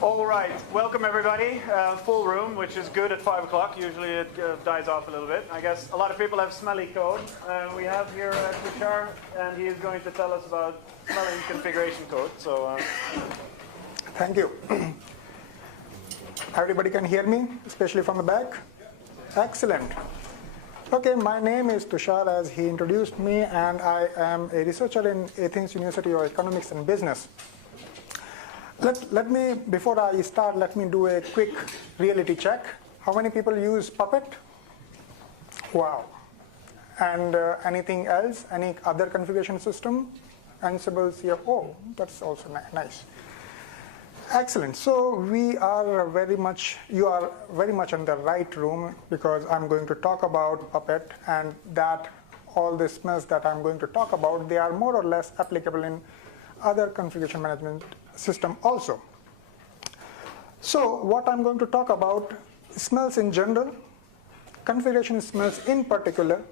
All right, welcome everybody. Full room, which is good at 5 o'clock. Usually it dies off a little bit. I guess a lot of people have smelly code. We have here Tushar, and he is going to tell us about smelling configuration code. So, Thank you. Everybody can hear me, especially from the back? Excellent. Okay, my name is Tushar, as he introduced me, and I am a researcher in Athens University of Economics and Business. Let me, before I start, let me do a quick reality check. How many people use Puppet? Wow. And anything else? Any other configuration system? Ansible, CFO? That's also nice. Excellent. So you are very much in the right room, because I'm going to talk about Puppet, and that all the smells that I'm going to talk about, they are more or less applicable in other configuration management system also. So what I'm going to talk about, smells in general, configuration smells in particular.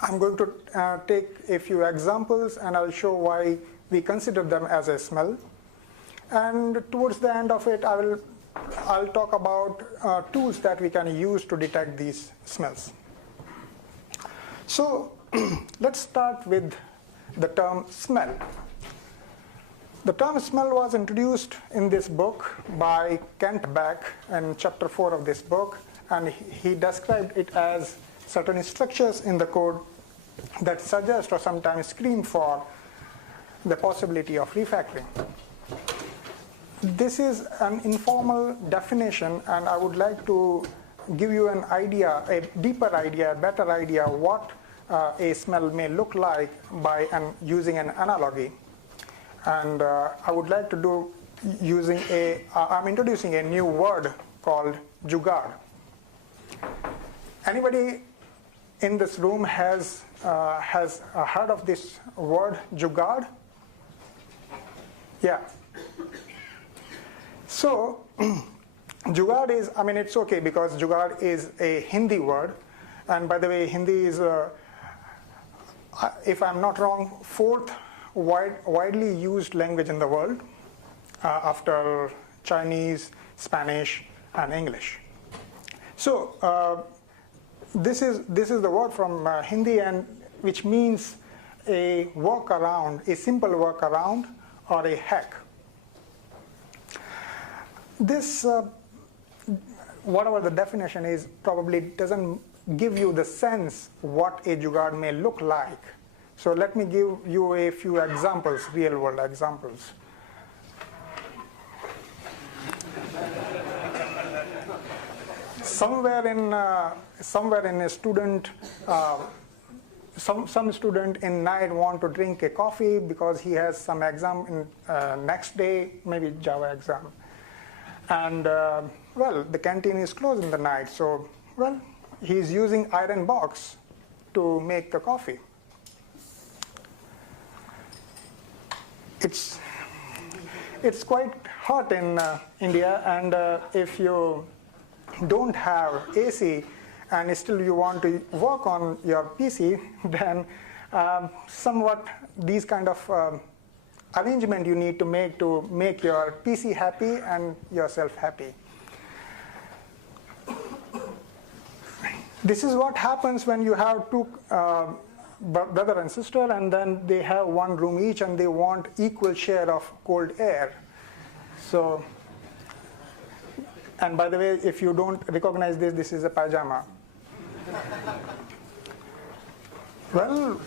I'm going to take a few examples, and I'll show why we consider them as a smell. And towards the end of it, I'll talk about tools that we can use to detect these smells. So let's start with the term smell. The term smell was introduced in this book by Kent Beck in chapter 4 of this book, and he described it as certain structures in the code that suggest or sometimes scream for the possibility of refactoring. This is an informal definition, and I would like to give you an idea, a deeper idea, a better idea what a smell may look like by using an analogy. And I would like to do I'm introducing a new word called jugaad. Anybody in this room has heard of this word jugaad? Yeah. So jugaad is, it's okay, because jugaad is a Hindi word. And by the way, Hindi is, if I'm not wrong, fourth widely used language in the world after Chinese, Spanish, and English. So this is the word from Hindi, and which means a workaround, a simple workaround, or a hack. This, whatever the definition is, probably doesn't give you the sense what a jugaad may look like. So let me give you a few examples, real-world examples. Somewhere in a student, some student in night want to drink a coffee because he has some exam in next day, maybe Java exam. And the canteen is closed in the night, so he's using iron box to make the coffee. It's quite hot in India, and if you don't have AC and still you want to work on your PC, then somewhat these kind of arrangement you need to make your PC happy and yourself happy. This is what happens when you have two brother and sister, and then they have one room each, and they want equal share of cold air. So, and by the way, if you don't recognize this, this is a pajama. Well,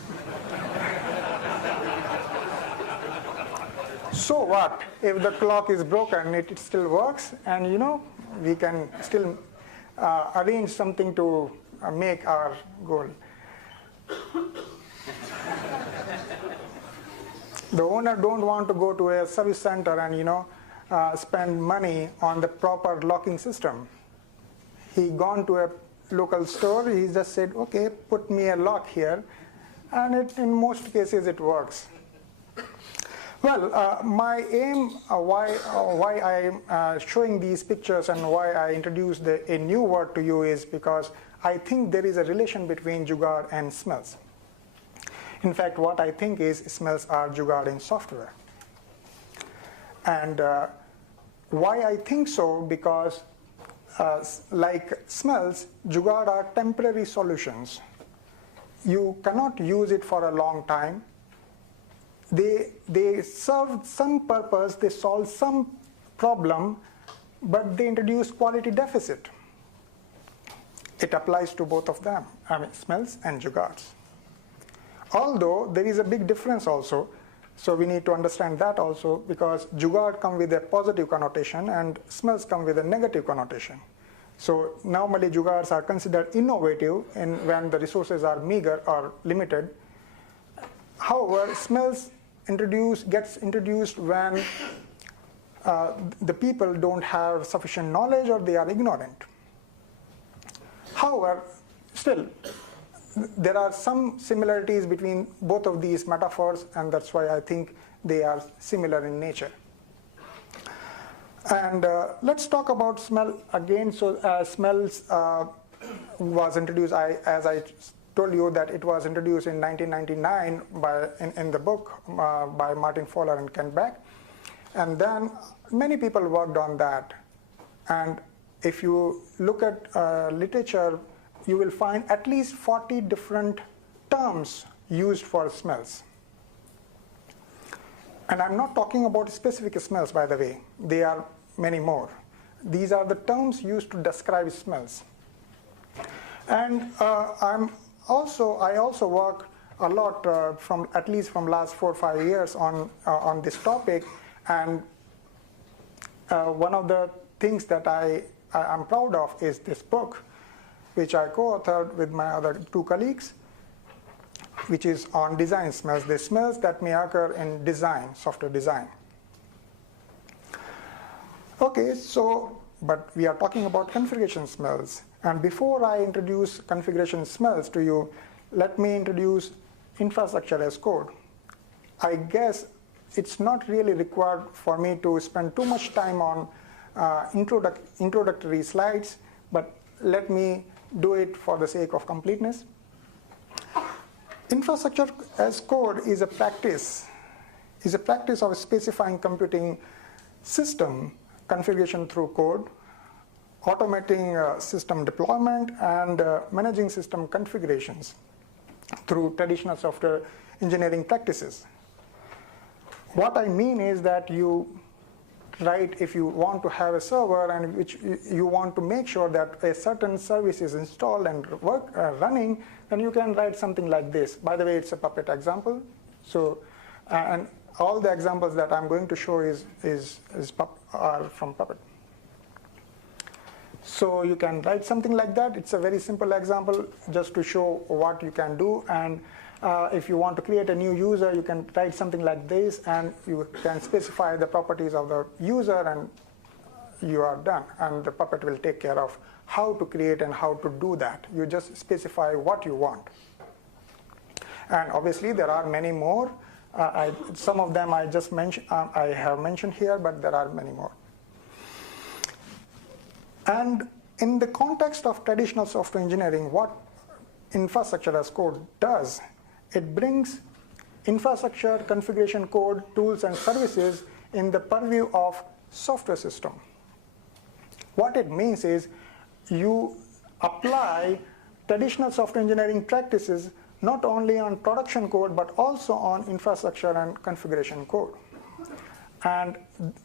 so what? If the clock is broken, it still works, and we can still arrange something to make our goal. The owner don't want to go to a service center and spend money on the proper locking system. He gone to a local store. He just said, okay, put me a lock here, and in most cases it works. Well, my aim, why I am showing these pictures and why I introduced a new word to you is because I think there is a relation between jugaad and smells. In fact, what I think is smells are jugaad in software. And why I think so, because like smells, jugaad are temporary solutions. You cannot use it for a long time. They serve some purpose, they solve some problem, but they introduce quality deficit. It applies to both of them, I mean smells and jugaads. Although there is a big difference also, so we need to understand that also, because jugaad come with a positive connotation and smells come with a negative connotation. So normally jugaads are considered innovative when the resources are meager or limited. However, smells gets introduced when the people don't have sufficient knowledge or they are ignorant. However, still, there are some similarities between both of these metaphors, and that's why I think they are similar in nature. And let's talk about smell again. So smells was introduced, as I told you, that it was introduced in 1999 in the book by Martin Fowler and Ken Beck. And then many people worked on that. And if you look at literature, you will find at least 40 different terms used for smells. And I'm not talking about specific smells, by the way. There are many more. These are the terms used to describe smells. And I also work a lot at least from last 4 or 5 years on this topic. And one of the things that I'm proud of is this book, which I co-authored with my other 2 colleagues, which is on design smells, the smells that may occur in design, software design. Okay, but we are talking about configuration smells. And before I introduce configuration smells to you, let me introduce infrastructure as code. I guess it's not really required for me to spend too much time on introductory slides, but let me do it for the sake of completeness. Infrastructure as code is a practice of specifying computing system configuration through code, automating system deployment, and managing system configurations through traditional software engineering practices. What I mean is that if you want to have a server and which you want to make sure that a certain service is installed and running, then you can write something like this. By the way, it's a Puppet example. So, and all the examples that I'm going to show are from Puppet. So you can write something like that. It's a very simple example just to show what you can do. And if you want to create a new user, you can write something like this, and you can specify the properties of the user, and you are done. And the Puppet will take care of how to create and how to do that. You just specify what you want. And obviously, there are many more. Some of them I have mentioned here, but there are many more. And in the context of traditional software engineering, what infrastructure as code does, it brings infrastructure, configuration code, tools, and services in the purview of software system. What it means is you apply traditional software engineering practices not only on production code, but also on infrastructure and configuration code. And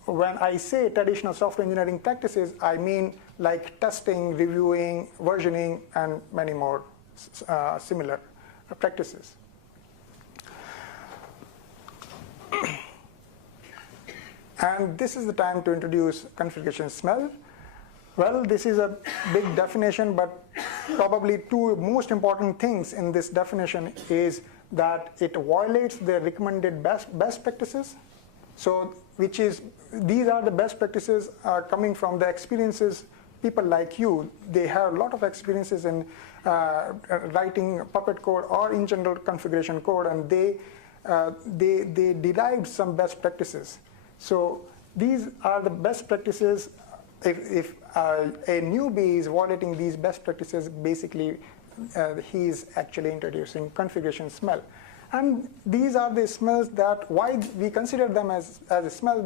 when I say traditional software engineering practices, I mean like testing, reviewing, versioning, and many more similar practices. And this is the time to introduce configuration smell. Well, this is a big definition, but probably 2 most important things in this definition is that it violates the recommended best practices. So, these are the best practices coming from the experiences. People like you, they have a lot of experiences in writing Puppet code or in general configuration code, and they derived some best practices. So these are the best practices. If a newbie is violating these best practices, basically he is actually introducing configuration smell. And these are the smells that, why we consider them as a smell,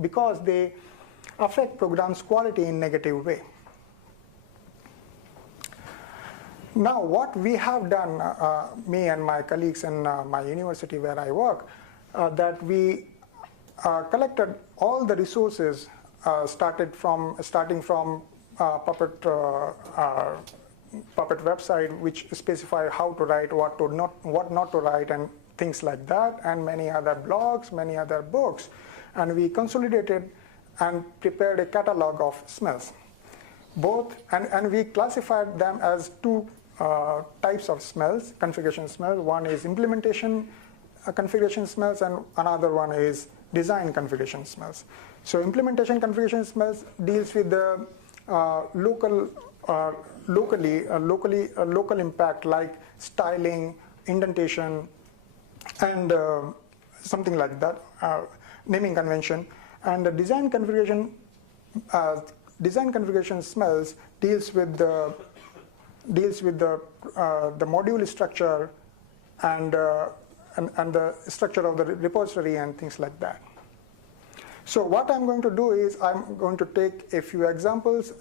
because they affect programs' quality in negative way. Now, what we have done, me and my colleagues in my university where I work, that we collected all the resources starting from Puppet website, which specify how to write, what not to write, and things like that, and many other blogs, many other books, and we consolidated and prepared a catalog of smells. And we classified them as two types of smells, configuration smells. One is implementation configuration smells, and another one is design configuration smells. So implementation configuration smells deals with the local impact like styling, indentation, and something like that, naming convention. And the design configuration smells deals with the module structure and the structure of the repository and things like that. So what I'm going to do is I'm going to take a few examples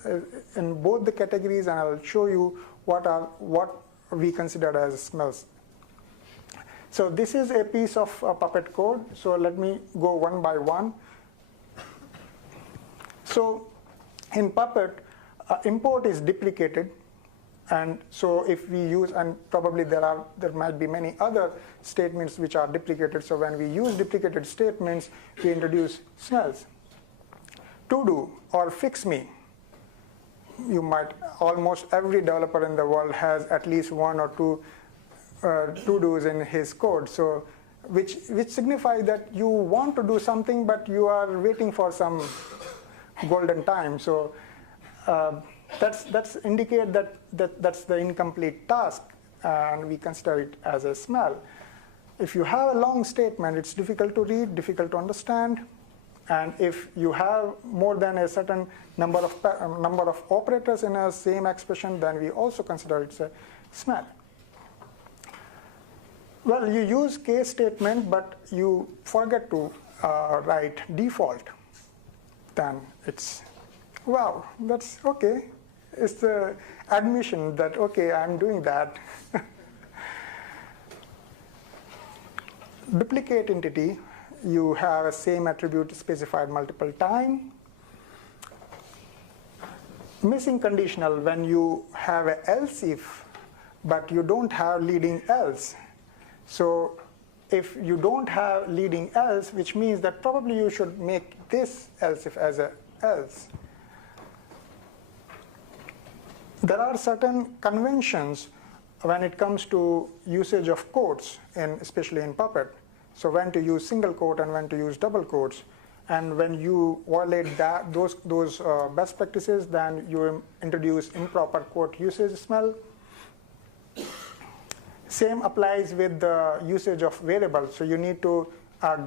in both the categories, and I'll show you what we consider as smells. So this is a piece of Puppet code. So let me go one by one. So in Puppet, import is deprecated. And so if we use, and probably there might be many other statements which are deprecated. So when we use deprecated statements, we introduce smells. To do or fix me. Almost every developer in the world has at least one or two to-dos in his code. So which signifies that you want to do something, but you are waiting for some golden time. So that's indicate that's the incomplete task, and we consider it as a smell. If you have a long statement, it's difficult to read, difficult to understand, and if you have more than a certain number of operators in a same expression, then we also consider it a smell. Well, you use case statement, but you forget to write default. Then it's, wow, that's okay. It's the admission that, okay, I'm doing that. Duplicate entity, you have a same attribute specified multiple times. Missing conditional, when you have a else if, but you don't have leading else. So if you don't have leading else, which means that probably you should make this else if as a else. There are certain conventions when it comes to usage of quotes, especially in Puppet. So when to use single quote and when to use double quotes. And when you violate those best practices, then you introduce improper quote usage smell. Same applies with the usage of variables. So you need to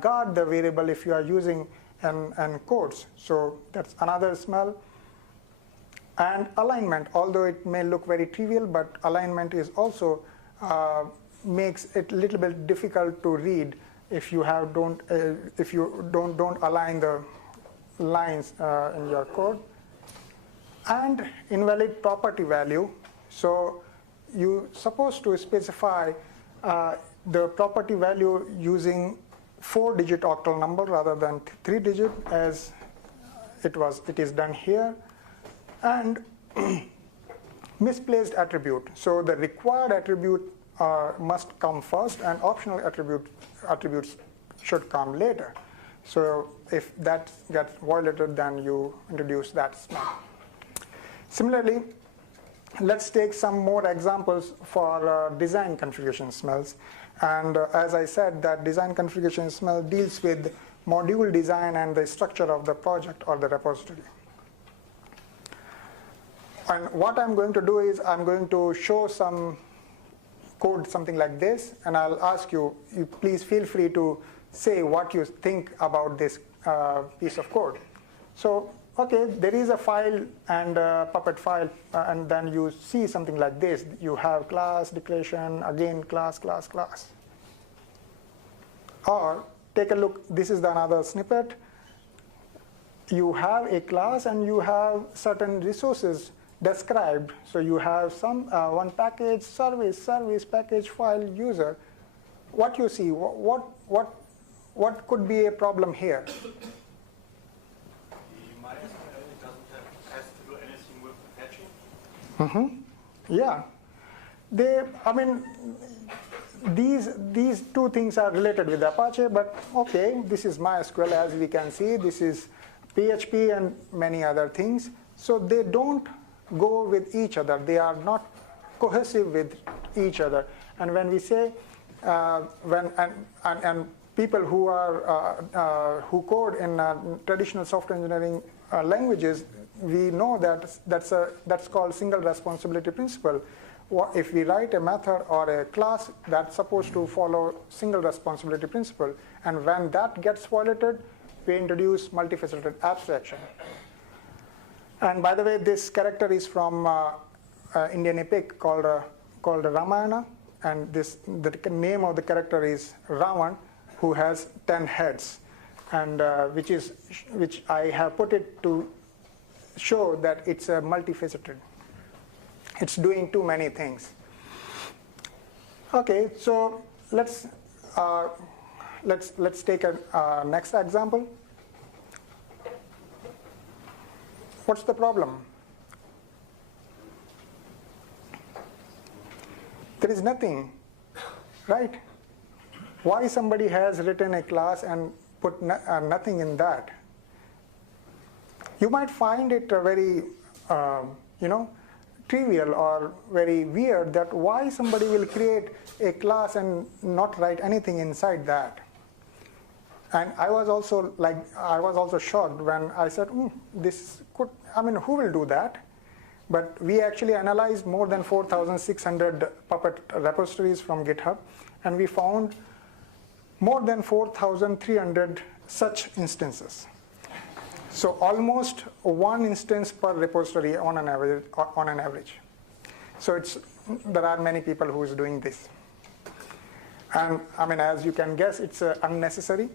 guard the variable if you are using and quotes. So that's another smell. And alignment, although it may look very trivial, but alignment is also makes it a little bit difficult to read if you don't align the lines in your code. And invalid property value. So you're supposed to specify the property value using 4-digit octal number rather than 3-digit, as it is done here. And misplaced attribute. So the required attribute must come first, and optional attributes should come later. So if that gets violated, then you introduce that smell. Similarly, let's take some more examples for design configuration smells. And as I said, that design configuration smell deals with module design and the structure of the project or the repository. And what I'm going to do is I'm going to show some code, something like this, and I'll ask you please feel free to say what you think about this piece of code. So, okay, there is a file and a Puppet file, and then you see something like this. You have class, declaration, again class, class, class. Or take a look, this is another snippet. you have a class and you have certain resources described. So you have one package, service, package, file, user. What you see, what could be a problem here? The MySQL has to do anything with patching? Yeah. These two things are related with Apache, but okay, this is MySQL as we can see. This is PHP and many other things. So they don't go with each other. They are not cohesive with each other. And when we say, people who code in traditional software engineering languages, we know that that's called single responsibility principle. If we write a method or a class that's supposed to follow single responsibility principle, and when that gets violated, we introduce multifaceted abstraction. And by the way, this character is from Indian epic called Ramayana, and the name of the character is Ravan, who has 10 heads, and which I have put it to show that it's a multifaceted. It's doing too many things. Okay, so let's take a next example. What's the problem? There is nothing, right? Why somebody has written a class and put nothing in that? You might find it very, trivial or very weird that why somebody will create a class and not write anything inside that. And I was also shocked when I said, who will do that? But we actually analyzed more than 4,600 Puppet repositories from GitHub, and we found more than 4,300 such instances. So almost one instance per repository on an average. So there are many people who is doing this. And as you can guess, it's unnecessary.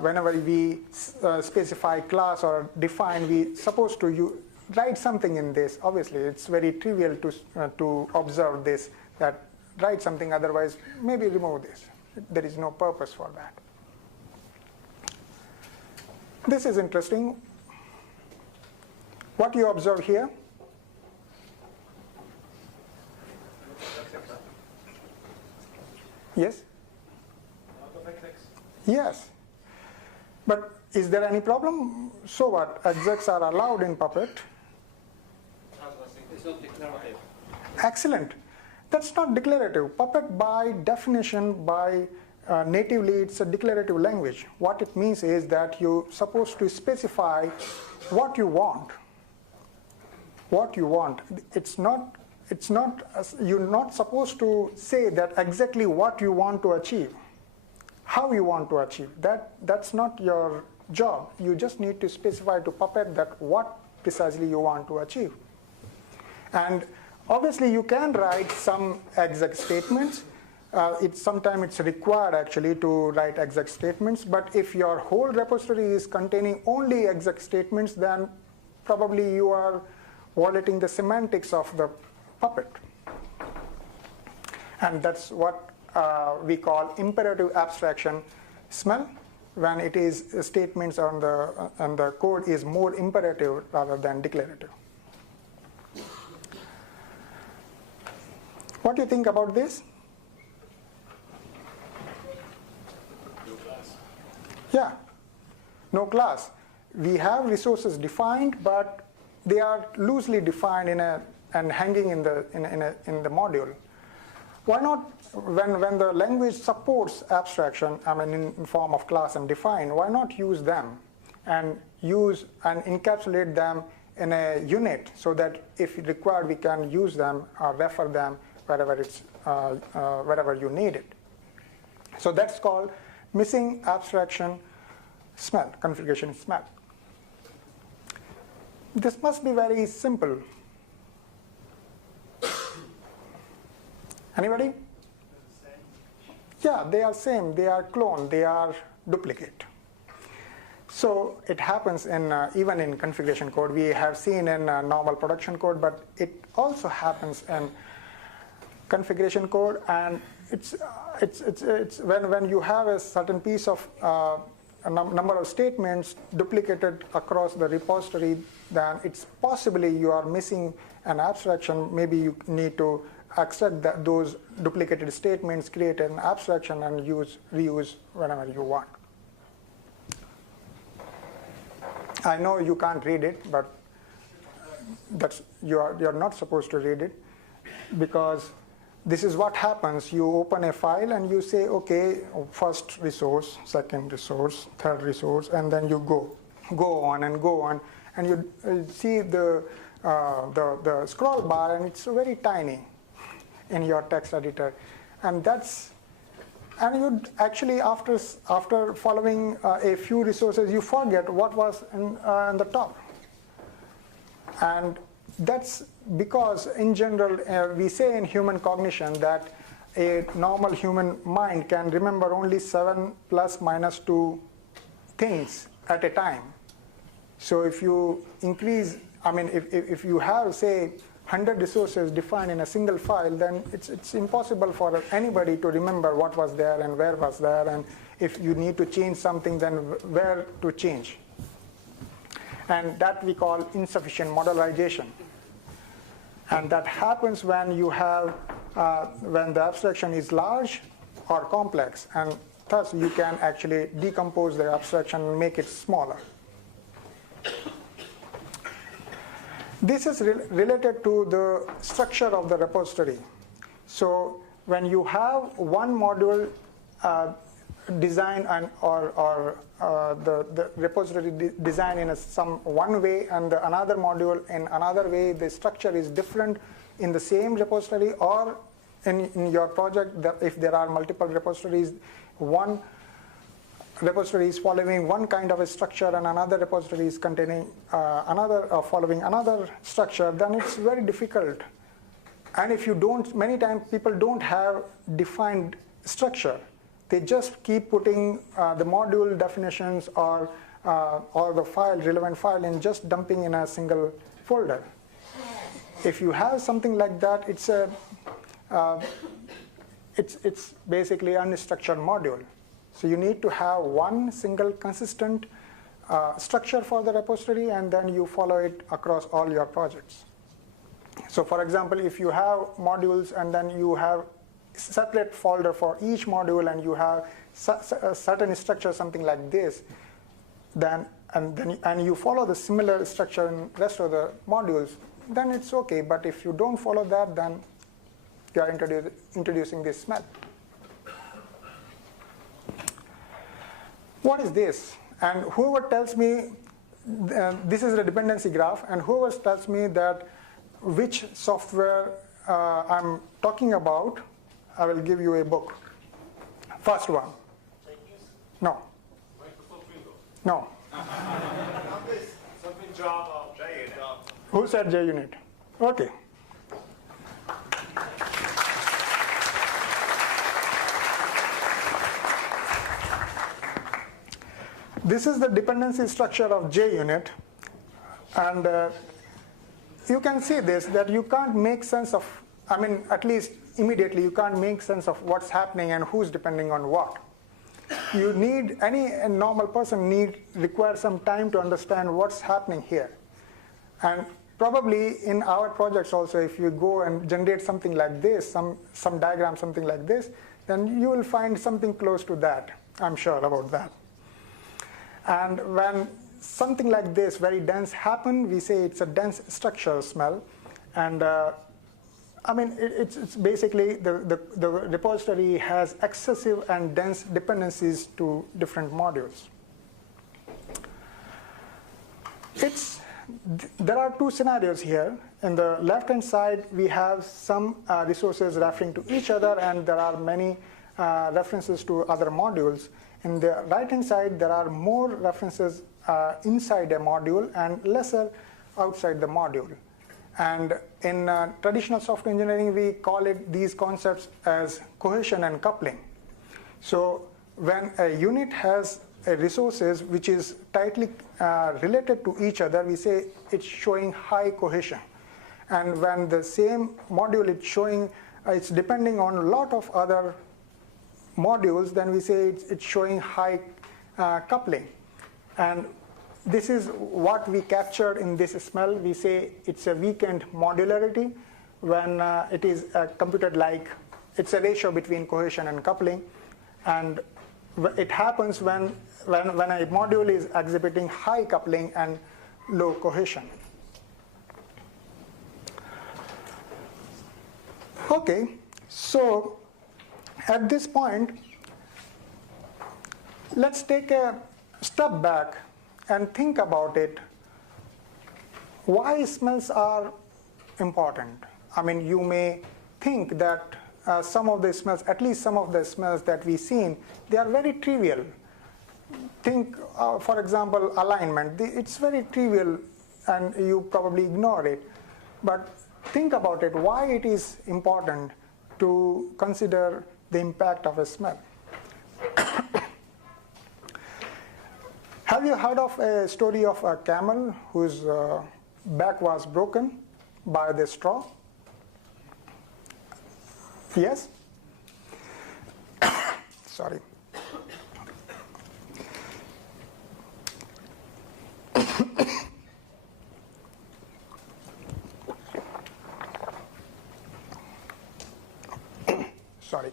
Whenever we specify class or define, we supposed to write something in this. Obviously, it's very trivial to observe this, that write something, otherwise maybe remove this. There is no purpose for that. This is interesting. What you observe here? Yes? Yes. But is there any problem? So what? Execs are allowed in Puppet. It's not declarative. Excellent. That's not declarative. Puppet, by definition, natively, it's a declarative language. What it means is that you're supposed to specify what you want. What you want. You're not supposed to say that exactly what you want to achieve, how you want to achieve. That's not your job. You just need to specify to Puppet that what precisely you want to achieve. And obviously, you can write some exec statements. Sometimes it's required actually to write exec statements, but if your whole repository is containing only exec statements, then probably you are violating the semantics of the Puppet. And that's what we call imperative abstraction smell, when it is statements on the code is more imperative rather than declarative. What do you think about this? Yeah, no class. We have resources defined, but they are loosely defined and hanging in the module. Why not, when the language supports abstraction, in form of class and define, why not use them and encapsulate them in a unit so that if required, we can use them or refer them wherever you need it. So that's called missing abstraction smell, configuration smell. This must be very simple. Anybody? Yeah, they are same. They are clone. They are duplicate. So it happens in even in configuration code. We have seen in normal production code, but it also happens in configuration code. And it's when you have a certain piece of a number of statements duplicated across the repository, then it's possibly you are missing an abstraction. Maybe you need to extract those duplicated statements, create an abstraction, and reuse whenever you want. I know you can't read it, but you're not supposed to read it, because this is what happens. You open a file and you say, okay, first resource, second resource, third resource, and then you go on, and you see the scroll bar, and it's very tiny in your text editor, and you actually after following a few resources, you forget what was in the top. And that's because in general we say in human cognition that a normal human mind can remember only 7 plus minus 2 things at a time. So if you increase, if you have, say, 100 resources defined in a single file, then it's impossible for anybody to remember what was there and where was there, and if you need to change something, then where to change. And that we call insufficient modularization. And that happens when you have, when the abstraction is large or complex, and thus you can actually decompose the abstraction and make it smaller. This is related to the structure of the repository. So when you have one module design or the repository design in some one way, and another module in another way, the structure is different in the same repository, or in your project, if there are multiple repositories, one repository is following one kind of a structure and another repository is containing following another structure, then it's very difficult. And if you don't, many times people don't have defined structure. They just keep putting the module definitions or the relevant file, and just dumping in a single folder. If you have something like that, it's basically unstructured module. So you need to have one single consistent structure for the repository, and then you follow it across all your projects. So for example, if you have modules and then you have separate folder for each module, and you have a certain structure, something like this, and you follow the similar structure in rest of the modules, then it's okay. But if you don't follow that, then you are introducing this smell. What is this? And whoever tells me this is a dependency graph, and whoever tells me that which software I'm talking about, I will give you a book. First one. No. Microsoft Windows. No. Something Java. JUnit. Who said JUnit? Okay. This is the dependency structure of JUnit, and you can see this, that you can't make sense of, at least immediately you can't make sense of what's happening and who's depending on what. You need, a normal person requires some time to understand what's happening here. And probably in our projects also, if you go and generate something like this, some diagram, something like this, then you will find something close to that. I'm sure about that. And when something like this, very dense, happen, we say it's a dense structure smell. And it's basically the repository has excessive and dense dependencies to different modules. There are two scenarios here. In the left-hand side, we have some resources referring to each other, and there are many references to other modules. In the right-hand side, there are more references inside a module and lesser outside the module. And in traditional software engineering, we call these concepts as cohesion and coupling. So when a unit has resources which is tightly related to each other, we say it's showing high cohesion. And when the same module is showing, it's depending on a lot of other modules, then we say it's showing high coupling. And this is what we captured in this smell. We say it's a weakened modularity when it is computed like it's a ratio between cohesion and coupling. And it happens when a module is exhibiting high coupling and low cohesion. Okay, so at this point, let's take a step back and think about it. Why smells are important? I mean, you may think that some of the smells, at least some of the smells that we've seen, they are very trivial. Think, for example, alignment. It's very trivial and you probably ignore it. But think about it, why it is important to consider the impact of a smell. Have you heard of a story of a camel whose back was broken by the straw? Yes? Sorry. Sorry.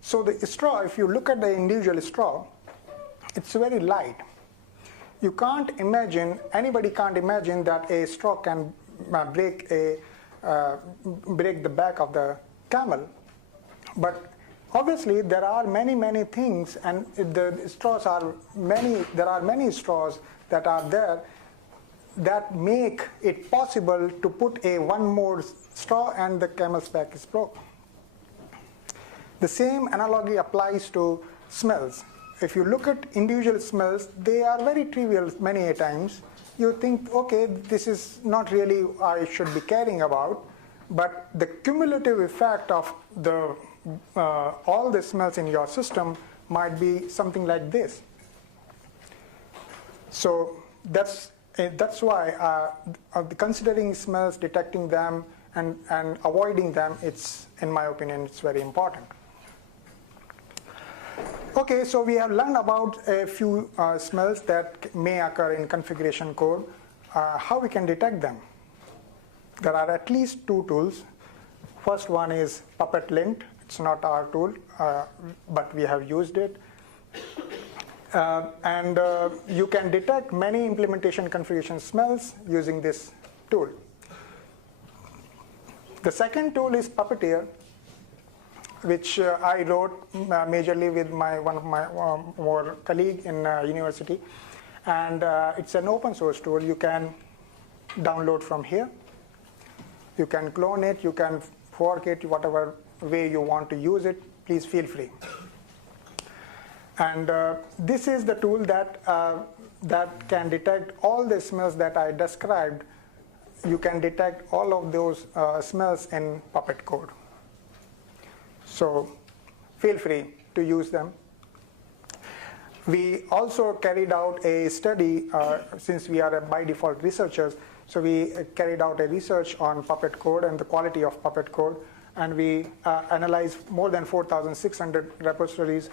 So the straw, if you look at the individual straw, it's very light. You can't imagine, anybody can't imagine that a straw can break the back of the camel. But obviously there are many things, and the straws are many. There are many straws that are there that make it possible to put one more straw and the camel's back is broken. The same analogy applies to smells. If you look at individual smells, they are very trivial many a times. You think, okay, this is not really I should be caring about, but the cumulative effect of all the smells in your system might be something like this. So that's why considering smells, detecting them, and avoiding them, in my opinion, it's very important. Okay, so we have learned about a few smells that may occur in configuration code, how we can detect them. There are at least two tools. First one is Puppet Lint. It's not our tool, but we have used it. And you can detect many implementation configuration smells using this tool. The second tool is Puppeteer, which I wrote majorly with one of my more colleague in university. And it's an open source tool. You can download from here. You can clone it. You can fork it whatever way you want to use it. Please feel free. And this is the tool that can detect all the smells that I described. You can detect all of those smells in Puppet code. So feel free to use them. We also carried out a study, since we are by default researchers, so we carried out a research on Puppet code and the quality of Puppet code, and we analyzed more than 4,600 repositories,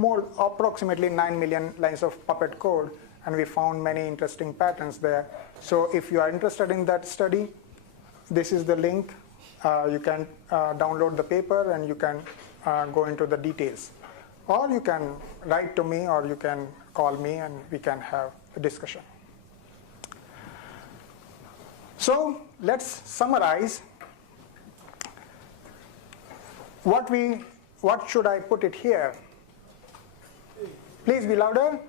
approximately 9 million lines of Puppet code, and we found many interesting patterns there. So if you are interested in that study, this is the link. You can download the paper and you can go into the details. Or you can write to me or you can call me and we can have a discussion. So let's summarize. What should I put it here? Please be louder.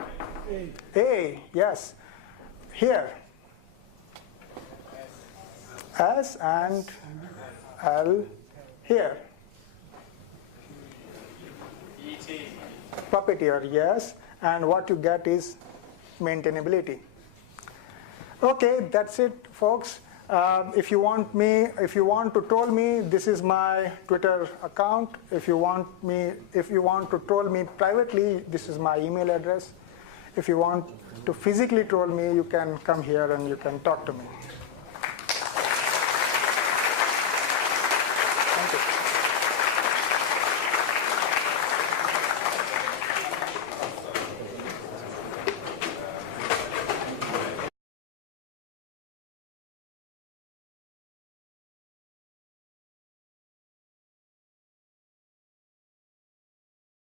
A, yes. Here. S and L here. Puppeteer, yes. And what you get is maintainability. Okay, that's it, folks. If you want to troll me, this is my Twitter account. If you want to troll me privately, this is my email address. If you want to physically troll me, you can come here and you can talk to me.